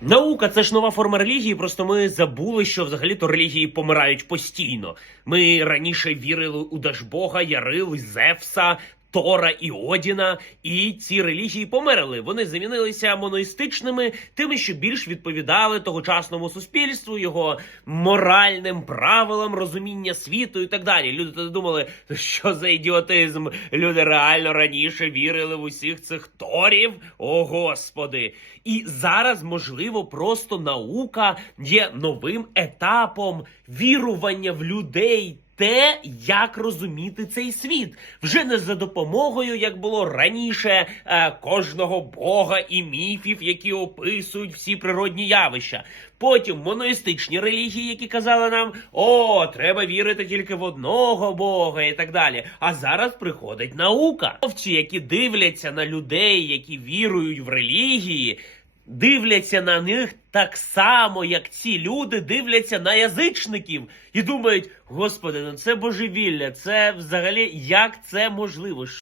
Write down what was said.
Наука це ж нова форма релігії, просто ми забули, що взагалі-то релігії помирають постійно. Ми раніше вірили у Дажбога, Ярил, Зевса. Тора і Одіна, і ці релігії померли. Вони замінилися моноїстичними, тими, що більш відповідали тогочасному суспільству, його моральним правилам розуміння світу і так далі. Люди тоді думали, що за ідіотизм. Люди реально раніше вірили в усіх цих торів. О господи! І зараз, можливо, просто наука є новим етапом вірування в людей. Те, як розуміти цей світ, вже не за допомогою, як було раніше, е, кожного бога і міфів, які описують всі природні явища. Потім моноїстичні релігії, які казали нам: о, треба вірити тільки в одного бога і так далі. А зараз приходить наука. Овці, які дивляться на людей, які вірують в релігії, дивляться на них так само, як ці люди дивляться на язичників і думають: Господи, ну це божевілля, це взагалі як це можливо?